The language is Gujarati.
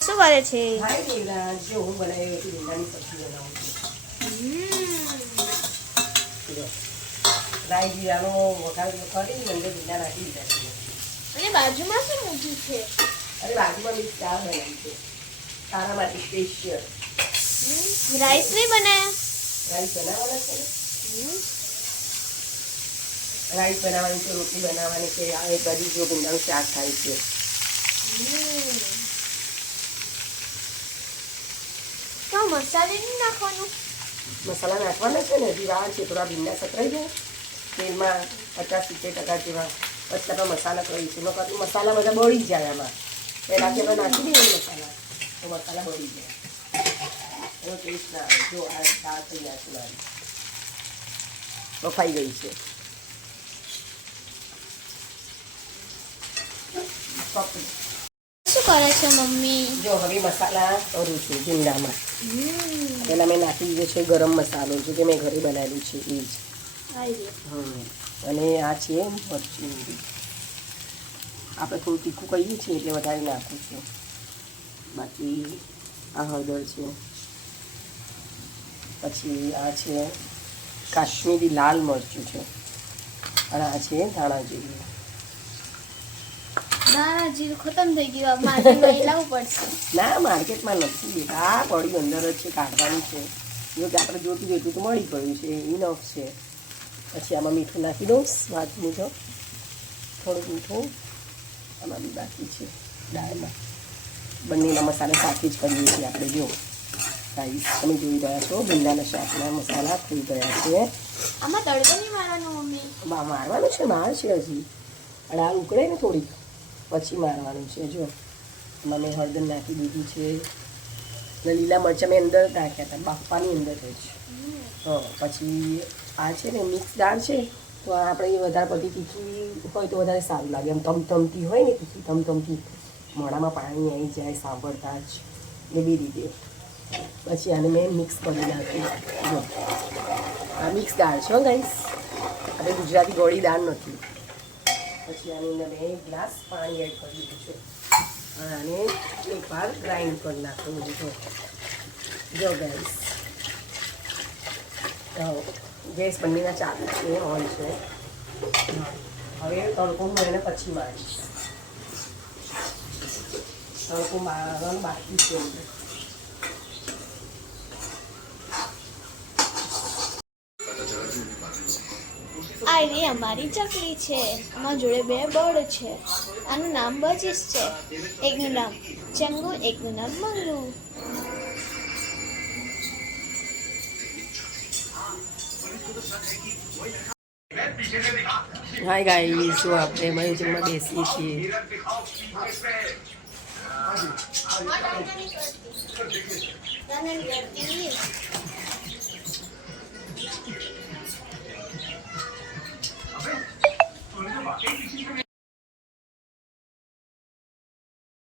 શું કરે છે? હાય દેવરાજ, જો હું બનાવી હતી ભીંડાની સબ્જી બનાવું છું. રાઈ જીરાનો વઘાર કરી અંદર ભીંડા નાખી દીધા છે. અને બાજુમાં શું મૂક્યું છે? અને બાજુમાં મિક્સ દાળ બનાવી છે તારા માટે સ્પેશિયલ. રાઈસ નહીં બનાયા? રાઈસ બનાવવાના છે રાઈસ બનાવવાની છે, રોટલી બનાવવાની છે. આ એક બધી જો ભીંડાનું શાક થાય છે. તો મસાલે નહીં નાખવાનું? મસાલા નાખવાના છે ને, હજી વાર છે. થોડા ભીંડા સતરાઈ જાય તેલમાં 50-70% જેવા, પછી આપણે મસાલા કરીશું. મસાલા બધા બળી જાય આમાં. પહેલાં કે આપણે નાખી દઈએ મસાલા તો મસાલા બળી જાય, એનો ટેસ્ટ ના આવે. જો આ દાળ તૈયાર છે મારી, બફાઈ ગઈ છે. શું કરે છે મમ્મી? જો હવે મસાલા કરું છું ભીંડામાં. પહેલાં મેં નાખી દીધો છે ગરમ મસાલો, જે કે મેં ઘરે બનાવેલું છે એ જ. અને આ છે મરચું. આપણે થોડું તીખું કહીએ છીએ એટલે વધારે નાખું છું. બાકી આ હળદર છે, પછી આ છે કાશ્મીરી લાલ મરચું છે, અને આ છે ધાણા જીરું. દાણા જીરું ખતમ થઈ ગયું, માર્કેટમાં લાવવું પડશે. ના, માર્કેટમાં નથી, આ પડી અંદર જ છે, કાઢવાનું છે. જો કે આપણે જોતું જેટલું તો મળી ગયું છે, ઇનફ છે. પછી આમાં મીઠું નાખી દઉં, સ્વાદ મુજબ થોડુંક મીઠું. આમાં બી બાકી છે દાળમાં. બંનેના મસાલા સાથે જ કરીએ છીએ આપણે. જો ગાઈસ, તમે જોઈ રહ્યા છો ભીંડાના શાકના મસાલા થઈ ગયા છે. આમાં તડકો નહીં મારવાનો મમ્મી? મારવાનું છે, માર છે હજી. અને આ ઉકળે ને થોડીક પછી મારવાનું છે. જો એમાં મેં હળદર નાખી દીધી છે, ને લીલા મરચાં મેં અંદર નાખ્યા હતા બાફવાની અંદર જ. પછી આ છે ને મિક્સ દાળ છે, તો આપણે વધારે પડતી તીખી હોય તો વધારે સારું લાગે. એમ તમતમતી હોય ને, તીખી તમતમતી, મોઢામાં પાણી આવી જાય સાંભળતા જ, એવી રીતે. પછી આને મેં મિક્સ કરી નાખ્યું. જો આ મિક્સ દાળ છે ગાઈસ, આપણે ગુજરાતી ગોળી દાળ નથી. પછી આની અંદર મેં 1 ગ્લાસ પાણી એડ કરી દીધું છે, અને એકવાર ગ્રાઇન્ડ કરી નાખવું બધું. જો ગાઈસ, ગેસ બંનેના ચાલુ છે, ઓન છે. હવે તડકો હું એને પછી મારીશ. તડકો મારવાનું બાકી છે. આ રે અમારી ચકલી છે, અમારા જોડે 2 બર્ડ છે. આનું નામ બજીસ છે. એકનું નામ ચંગુ, એકનું નામ મંગુ. હાય ગાઈસ, જો આપણે મયુજમાં બેસીએ છીએ.